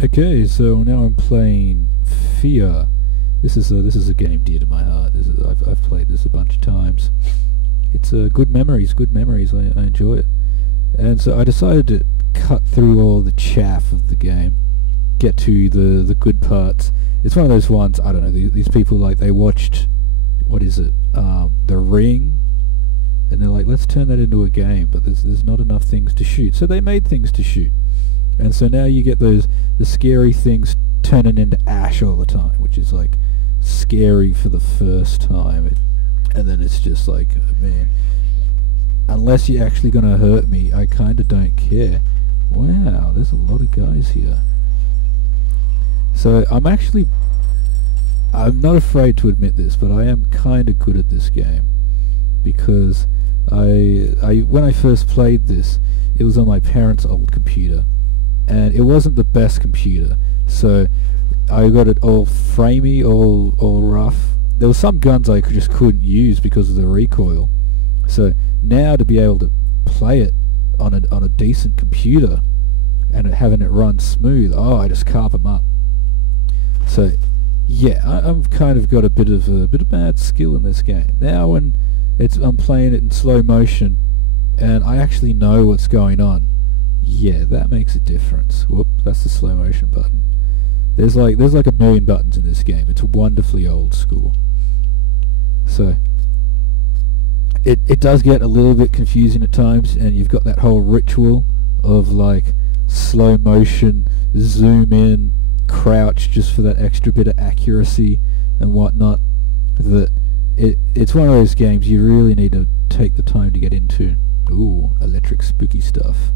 Okay, so now I'm playing Fear. This is a game dear to my heart. I've played this a bunch of times. It's good memories, good memories. I enjoy it. And so I decided to cut through all the chaff of the game, get to the good parts. It's one of those ones, I don't know, these people, like, they watched, what is it, The Ring, and they're like, let's turn that into a game, but there's not enough things to shoot. So they made things to shoot. And so now you get the scary things turning into ash all the time, which is like scary for the first time. And then it's just like, man, unless you're actually going to hurt me, I kind of don't care. Wow, there's a lot of guys here. So I'm not afraid to admit this, but I am kind of good at this game. Because when I first played this, it was on my parents' old computer. And it wasn't the best computer, so I got it all framey, all rough. There were some guns I just couldn't use because of the recoil. So now to be able to play it on a decent computer and having it run smooth, I just carve them up. So yeah, I've kind of got a bit of mad skill in this game. Now when I'm playing it in slow motion and I actually know what's going on, yeah, that makes a difference. Whoop, that's the slow motion button. There's like a million buttons in this game. It's wonderfully old school. So it does get a little bit confusing at times, and you've got that whole ritual of like slow motion, zoom in, crouch just for that extra bit of accuracy and whatnot. That it's one of those games you really need to take the time to get into. Ooh, electric spooky stuff.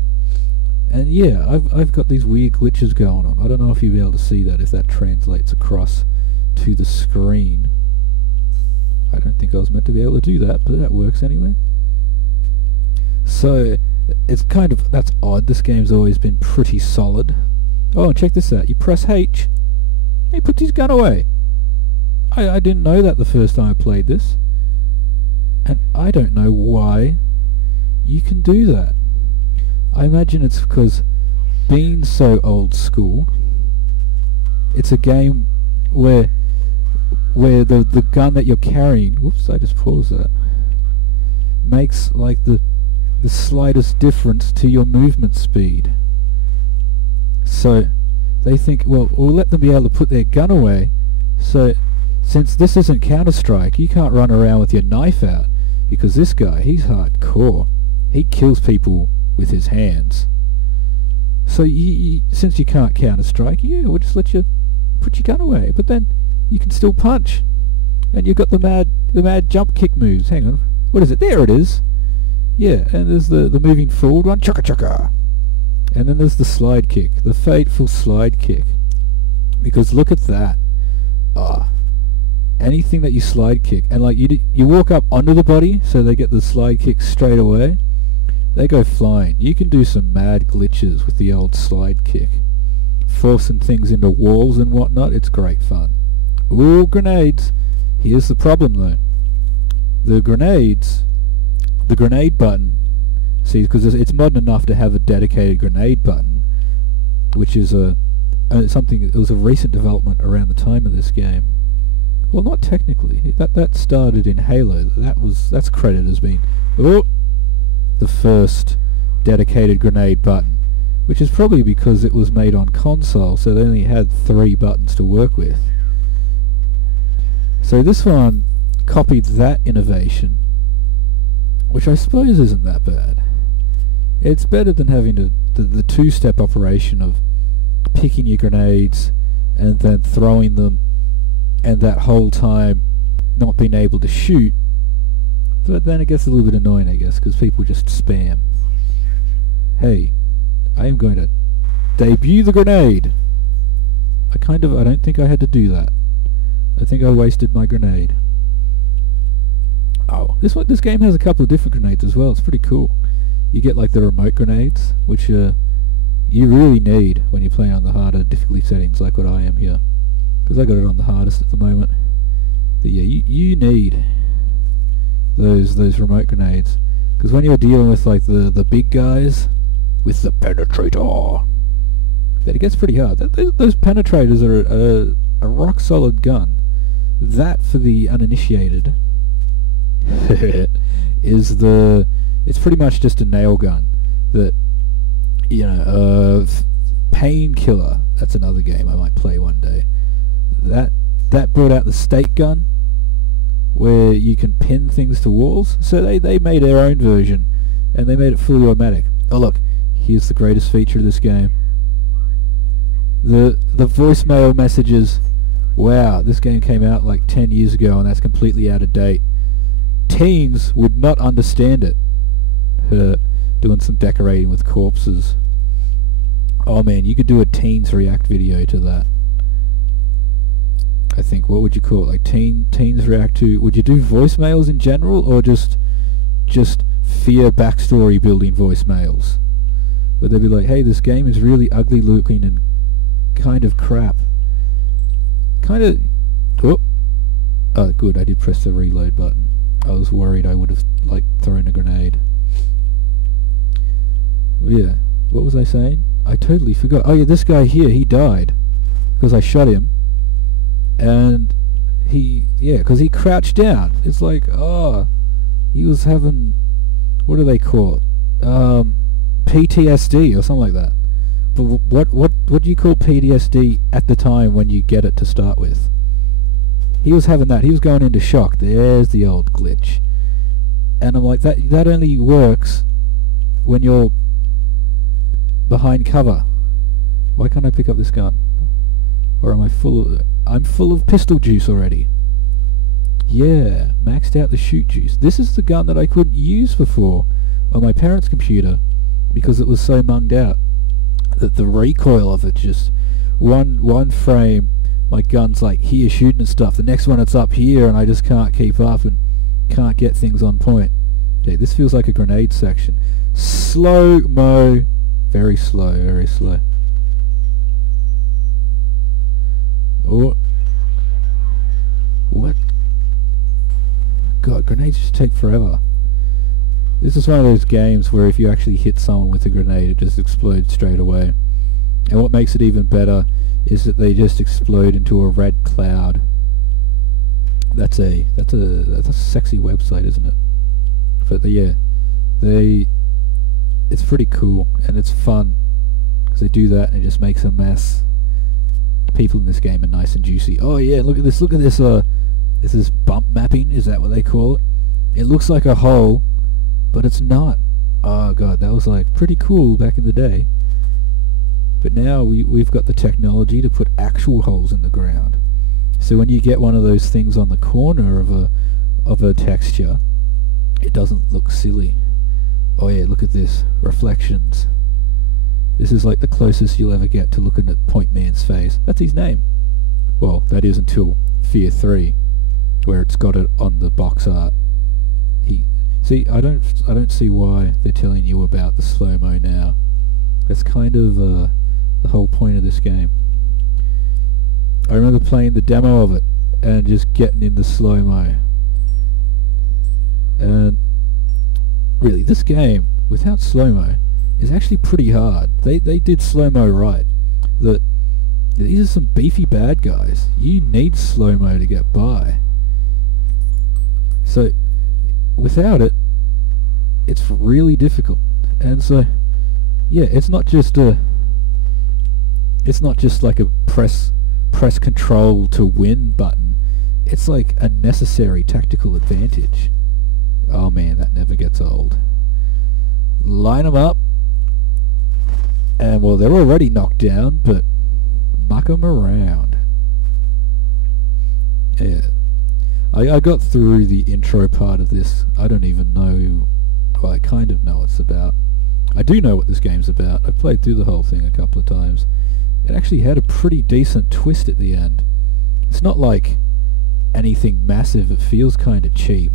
And yeah, I've got these weird glitches going on. I don't know if you'll be able to see that, if that translates across to the screen. I don't think I was meant to be able to do that, but that works anyway. So, that's odd. This game's always been pretty solid. Oh, and check this out. You press H, he puts his gun away. I didn't know that the first time I played this. And I don't know why you can do that. I imagine it's because, being so old school, it's a game where the gun that you're carrying, whoops, I just paused that, makes like the slightest difference to your movement speed. So they think, well, we'll let them be able to put their gun away, so since this isn't Counter-Strike, you can't run around with your knife out, because this guy, he's hardcore. He kills people with his hands. So since you can't Counter-Strike, yeah, we'll just let you put your gun away. But then you can still punch, and you've got the mad jump kick moves. Hang on, what is it? There it is. Yeah, and there's the moving forward one, chugga chugga, and then there's the slide kick, the fateful slide kick. Because look at that. Anything that you slide kick, and like you walk up onto the body, so they get the slide kick straight away. They go flying. You can do some mad glitches with the old slide kick. Forcing things into walls and whatnot, it's great fun. Ooh, grenades. Here's the problem though. The grenade button, see, because it's modern enough to have a dedicated grenade button, which is it was a recent development around the time of this game. Well, not technically. That started in Halo. That's credited as being the first dedicated grenade button, which is probably because it was made on console, so they only had 3 buttons to work with. So this one copied that innovation, which I suppose isn't that bad. It's better than having the two-step operation of picking your grenades and then throwing them, and that whole time not being able to shoot. But then it gets a little bit annoying, I guess, because people just spam. Hey, I am going to debut the grenade. I don't think I had to do that. I think I wasted my grenade. Oh, this game has a couple of different grenades as well. It's pretty cool. You get like the remote grenades, which you really need when you're playing on the harder difficulty settings, like what I am here. Because I got it on the hardest at the moment. But yeah, you need those remote grenades, because when you're dealing with like the big guys with the penetrator, that it gets pretty hard. Those penetrators are a rock solid gun. That, for the uninitiated, it's pretty much just a nail gun. That, Painkiller, that's another game I might play one day. That brought out the stake gun, where you can pin things to walls. So they made their own version, and they made it fully automatic. Oh look, here's the greatest feature of this game. The voicemail messages. Wow, this game came out like 10 years ago, and that's completely out of date. Teens would not understand it. Doing some decorating with corpses. Oh man, you could do a teens react video to that. I think, what would you call it? Like teens react to... Would you do voicemails in general, or just fear backstory building voicemails? Would they be like, hey, this game is really ugly looking and kind of crap. Oh, good, I did press the reload button. I was worried I would have, thrown a grenade. Yeah, what was I saying? I totally forgot. Oh yeah, this guy here, he died. Because I shot him. And because he crouched down. It's like, he was having, what do they call it? PTSD or something like that. But what do you call PTSD at the time when you get it to start with? He was having that. He was going into shock. There's the old glitch. And I'm like, that only works when you're behind cover. Why can't I pick up this gun? Or am I I'm full of pistol juice already. Yeah, maxed out the shoot juice. This is the gun that I couldn't use before on my parents' computer because it was so munged out that the recoil of it, just one frame, my gun's like here shooting and stuff. The next one it's up here and I just can't keep up and can't get things on point. Okay, this feels like a grenade section. Slow-mo. Very slow, very slow. Oh. What? God, grenades just take forever. This is one of those games where if you actually hit someone with a grenade, it just explodes straight away. And what makes it even better is that they just explode into a red cloud. That's a sexy website, isn't it? But it's pretty cool and it's fun because they do that and it just makes a mess. The people in this game are nice and juicy. Oh yeah, look at this. Look at this. This is bump mapping. Is that what they call it? It looks like a hole, but it's not. Oh god, that was like pretty cool back in the day. But now we've got the technology to put actual holes in the ground. So when you get one of those things on the corner of a texture, it doesn't look silly. Oh yeah, look at this. Reflections. This is like the closest you'll ever get to looking at Point Man's face. That's his name. Well, that is until Fear 3, where it's got it on the box art. See, I don't see why they're telling you about the slow-mo now. That's kind of the whole point of this game. I remember playing the demo of it and just getting in the slow-mo. And really, this game without slow-mo is actually pretty hard. They did slow-mo right. These are some beefy bad guys. You need slow-mo to get by. So without it, it's really difficult. And so yeah, it's not just like a press control to win button. It's like a necessary tactical advantage. Oh man, that never gets old. Line them up, and well, they're already knocked down, but muck them around. Yeah, I got through the intro part of this. I don't even know. Well, I kind of know what it's about. I do know what this game's about. I've played through the whole thing a couple of times. It actually had a pretty decent twist at the end. It's not like anything massive. It feels kind of cheap.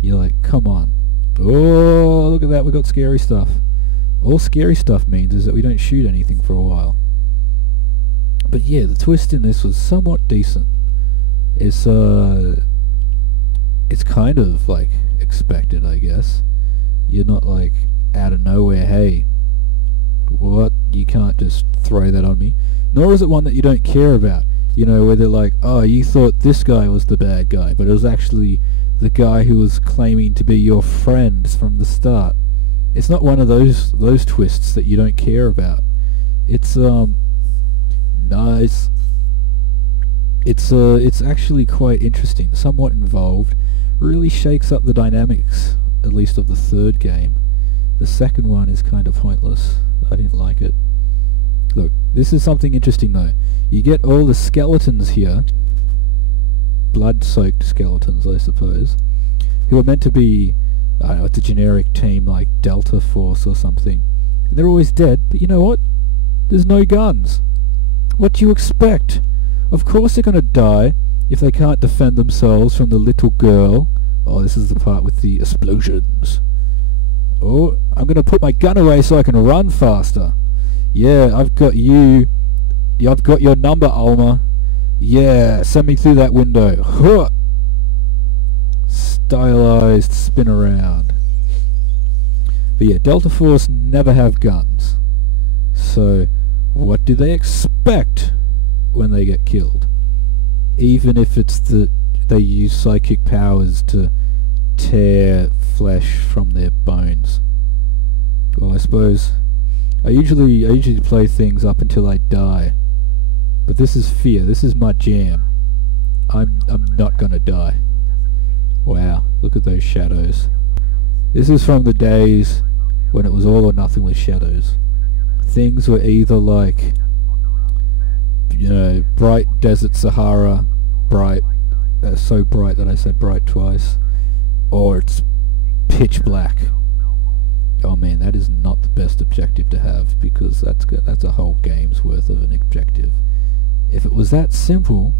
You're like, come on. Oh, look at that, we got scary stuff. All scary stuff means is that we don't shoot anything for a while. But yeah, the twist in this was somewhat decent. It's kind of like expected, I guess. You're not like out of nowhere, hey, what You can't just throw that on me. Nor is it one that you don't care about. You know, where they're like, oh, you thought this guy was the bad guy, but it was actually the guy who was claiming to be your friend from the start. It's not one of those twists that you don't care about. It's nice. It's actually quite interesting, somewhat involved. Really shakes up the dynamics, at least of the third game. The second one is kind of pointless. I didn't like it. Look, this is something interesting though. You get all the skeletons here, blood-soaked skeletons I suppose, who are meant to be, I don't know, it's a generic team like Delta Force or something. And they're always dead, but you know what? There's no guns. What do you expect? Of course they're gonna die if they can't defend themselves from the little girl. Oh, this is the part with the explosions. Oh, I'm gonna put my gun away so I can run faster. Yeah, I've got you. I've got your number, Alma. Yeah, send me through that window. Huh. Stylized spin around. But yeah, Delta Force never have guns. So, what do they expect when they get killed? Even if it's they use psychic powers to tear flesh from their bones. Well, I suppose I usually play things up until I die, but this is fear. This is my jam. I'm not gonna die. Wow, look at those shadows. This is from the days when it was all or nothing with shadows. Things were either like, you know, bright desert Sahara, bright, so bright that I said bright twice, or it's pitch black. Oh man, that is not the best objective to have, because that's a whole game's worth of an objective. If it was that simple,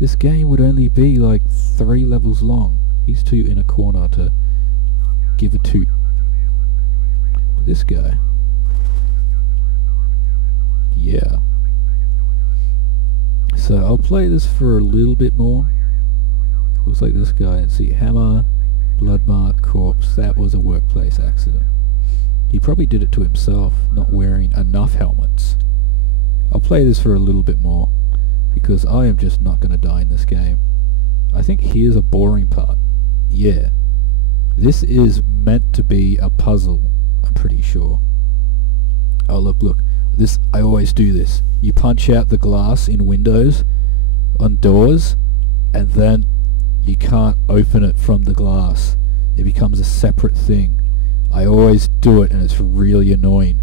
this game would only be like 3 levels long. He's too in a corner to give a toot. This guy, yeah. So I'll play this for a little bit more. Looks like this guy. Let's see, hammer, bloodmark, corpse. That was a workplace accident. He probably did it to himself, not wearing enough helmets. I'll play this for a little bit more, because I am just not going to die in this game. I think here's a boring part. Yeah. This is meant to be a puzzle, I'm pretty sure. Oh look. This, I always do this. You punch out the glass in windows, on doors, and then you can't open it from the glass. It becomes a separate thing. I always do it, and it's really annoying.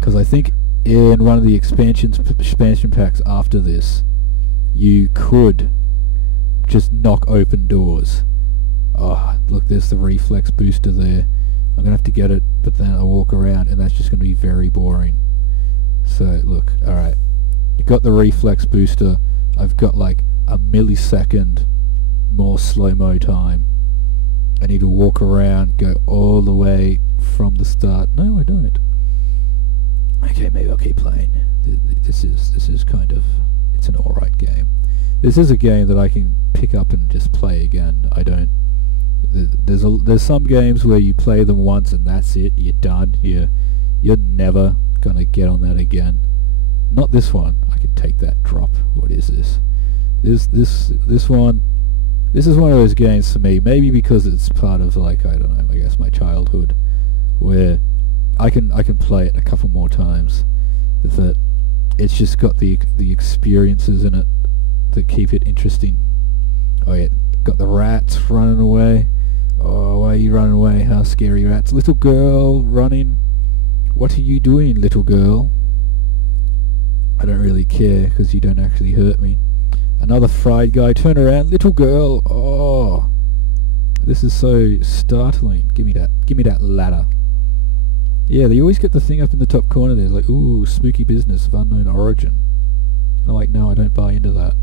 Because I think in one of the expansion packs after this, you could just knock open doors. Oh, look, there's the reflex booster there. I'm going to have to get it, but then I'll walk around, and that's just going to be very boring. So, look, alright. You've got the reflex booster. I've got like a millisecond more slow-mo time. I need to walk around, go all the way from the start. No, I don't. Okay, maybe I'll keep playing. This is kind of, it's an alright game. This is a game that I can pick up and just play again. I don't. There's some games where you play them once and that's it. You're done. You're never gonna get on that again. Not this one. I can take that drop. What is this? This one. This is one of those games for me. Maybe because it's part of, like, I don't know, I guess my childhood, where I can play it a couple more times. That it's just got the experiences in it that keep it interesting. Oh yeah, got the rats running away. Oh, why are you running away? How scary rats. Little girl running. What are you doing, little girl? I don't really care, because you don't actually hurt me. Another fried guy. Turn around, little girl. Oh, this is so startling. Give me that ladder. Yeah, they always get the thing up in the top corner there, like, ooh, spooky business of unknown origin. And I'm like, no, I don't buy into that.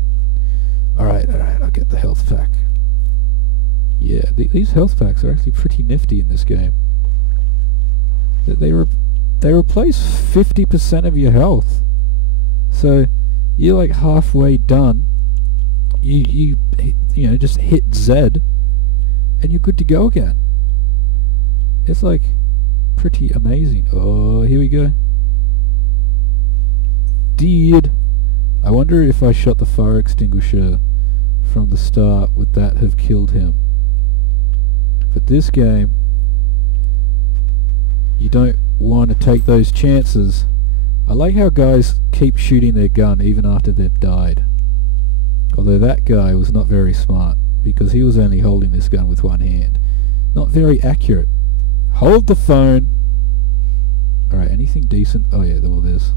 Alright, I'll get the health pack. Yeah, these health packs are actually pretty nifty in this game. They replace 50% of your health. So, you're like halfway done. You know, just hit Z, and you're good to go again. It's like, pretty amazing. Oh, here we go. Dude! I wonder if I shot the fire extinguisher from the start, would that have killed him? But this game, you don't want to take those chances. I like how guys keep shooting their gun even after they've died. Although that guy was not very smart, because he was only holding this gun with one hand. Not very accurate. Hold the phone! Alright, anything decent? Oh yeah, well there's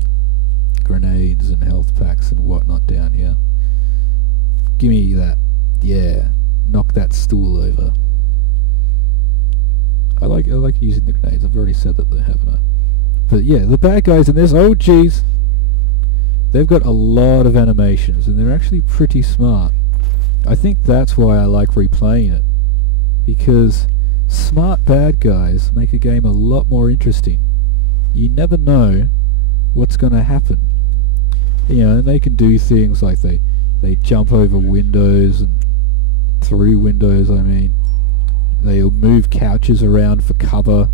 grenades and health packs and whatnot down here. Give me that. Yeah. Knock that stool over. I like using the grenades. I've already said that, haven't I? But yeah, the bad guys in this, oh jeez, they've got a lot of animations and they're actually pretty smart. I think that's why I like replaying it, because smart bad guys make a game a lot more interesting. You never know what's going to happen. You know, and they can do things like they jump over windows and through windows, I mean. They'll move couches around for cover.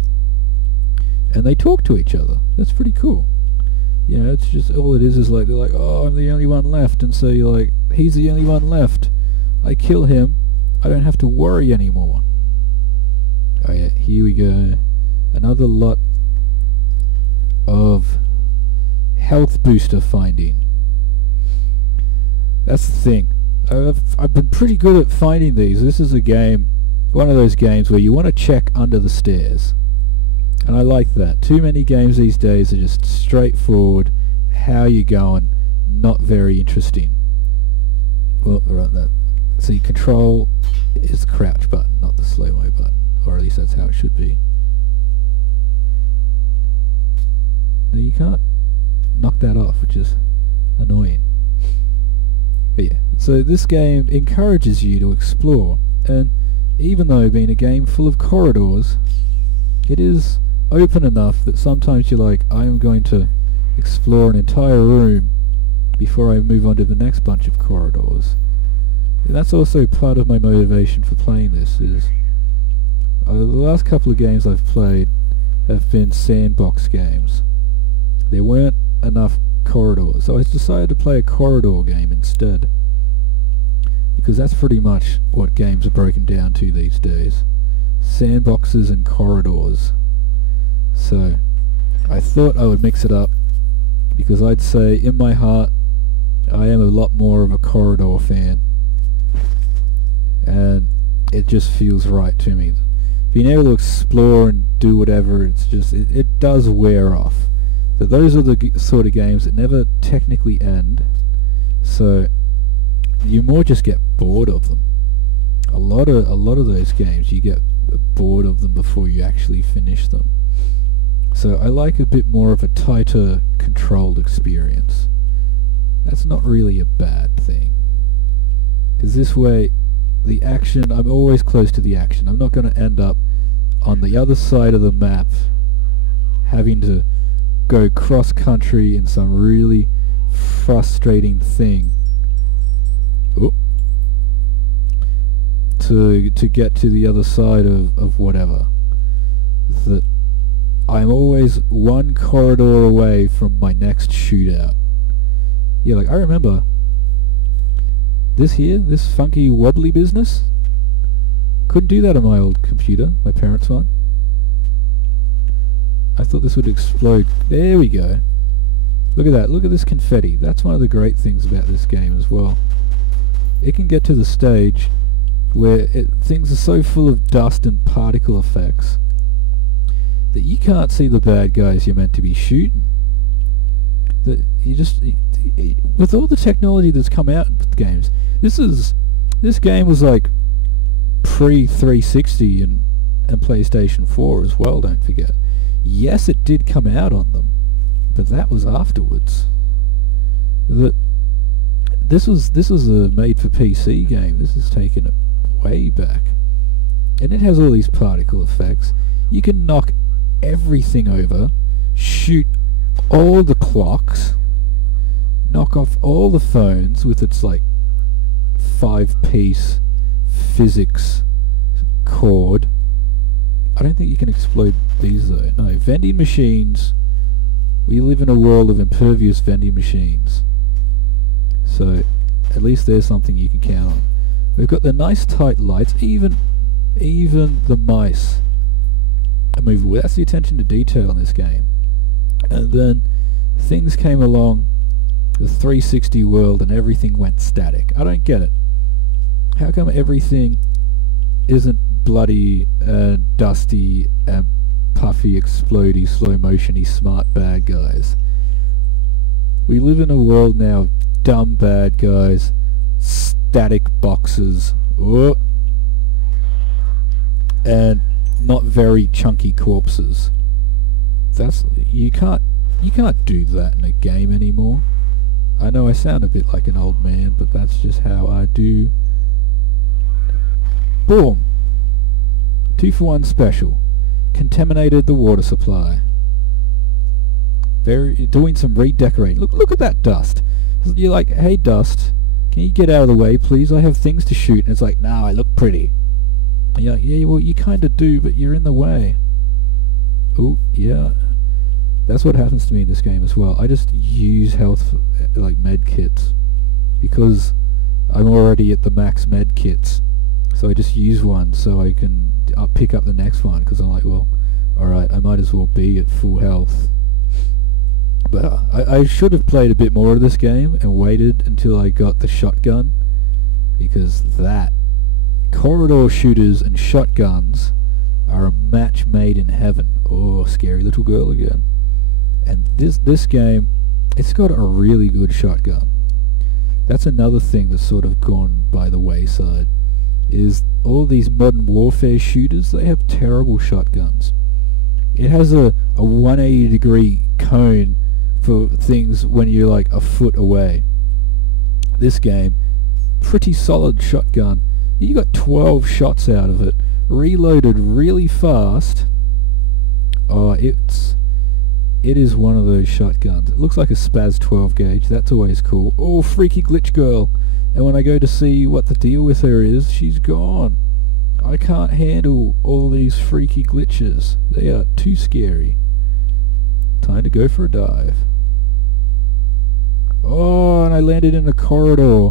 And they talk to each other. That's pretty cool. You know, it's just, all it is like, they're like, oh, I'm the only one left. And so you're like, he's the only one left. I kill him. I don't have to worry anymore. Oh yeah, here we go. Another lot of health booster finding. That's the thing. I've been pretty good at finding these. This is a game, one of those games where you want to check under the stairs. And I like that. Too many games these days are just straightforward, how you going, not very interesting. Well, right, that. See, control is the crouch button, not the slow-mo button. Or at least that's how it should be. Now you can't knock that off, which is annoying. But yeah, so this game encourages you to explore, and even though being a game full of corridors, it is open enough that sometimes you're like, I am going to explore an entire room before I move on to the next bunch of corridors. And that's also part of my motivation for playing this, is the last couple of games I've played have been sandbox games. There weren't enough corridors, so I decided to play a corridor game instead, because that's pretty much what games are broken down to these days. Sandboxes and corridors. So I thought I would mix it up, because I'd say in my heart I am a lot more of a corridor fan, and it just feels right to me. Being able to explore and do whatever, it's just, it does wear off. But those are the sort of games that never technically end, so you more just get bored of them. A lot of those games, you get bored of them before you actually finish them. So I like a bit more of a tighter, controlled experience. That's not really a bad thing, because this way the action, I'm always close to the action. I'm not going to end up on the other side of the map having to go cross-country in some really frustrating thing to get to the other side of whatever. That I'm always one corridor away from my next shootout. Yeah, like I remember this here, this funky wobbly business. Couldn't do that on my old computer, my parents' one. I thought this would explode. There we go. Look at that. Look at this confetti. That's one of the great things about this game as well. It can get to the stage where things are so full of dust and particle effects that you can't see the bad guys you're meant to be shooting. That you just, with all the technology that's come out with games, this game was like pre-360 and PlayStation 4 as well, don't forget. Yes, it did come out on them, but that was afterwards. This was a made-for-PC game. This is taking it way back, and it has all these particle effects. You can knock everything over, shoot all the clocks, knock off all the phones with its like 5-piece physics cord, I don't think you can explode these though. No, vending machines. We live in a world of impervious vending machines. So, at least there's something you can count on. We've got the nice tight lights. Even the mice are movable. That's the attention to detail in this game. And then things came along, the 360 world, and everything went static. I don't get it. How come everything isn't bloody and dusty and puffy, explodey, slow motiony, smart bad guys? We live in a world now of dumb bad guys, static boxes, and not very chunky corpses. You can't do that in a game anymore. I know I sound a bit like an old man, but that's just how I do. Boom! 2-for-1 special. Contaminated the water supply. Doing some redecorating. Look at that dust. You're like, hey dust, can you get out of the way please? I have things to shoot. And it's like, nah, I look pretty. And you're like, yeah, well you kinda do, but you're in the way. Oh, yeah. That's what happens to me in this game as well. I just use health, like med kits, because I'm already at the max med kits. So I just use one so I can pick up the next one, because I'm like, well, alright, I might as well be at full health. But I should have played a bit more of this game and waited until I got the shotgun, because that corridor shooters and shotguns are a match made in heaven. Oh, scary little girl again. And this game, it's got a really good shotgun. That's another thing that's sort of gone by the wayside, is all these modern warfare shooters, they have terrible shotguns. It has a 180 degree cone for things when you're like a foot away. This game, pretty solid shotgun. You got 12 shots out of it, reloaded really fast. Oh, it is one of those shotguns. It looks like a Spaz 12 gauge. That's always cool. Oh, freaky glitch girl. And when I go to see what the deal with her is, she's gone. I can't handle all these freaky glitches. They are too scary. Time to go for a dive. Oh, and I landed in a corridor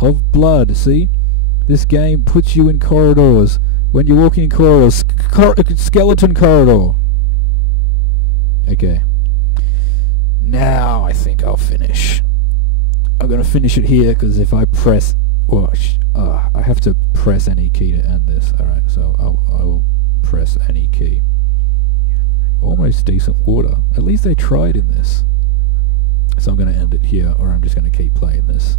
of blood. See? This game puts you in corridors. When you're walking in corridors, skeleton corridor. Okay. Now I think I'll finish. I'm gonna finish it here, because if I press... Well, I have to press any key to end this. Alright, so I will press any key. Almost decent water. At least they tried in this. So I'm gonna end it here, or I'm just gonna keep playing this.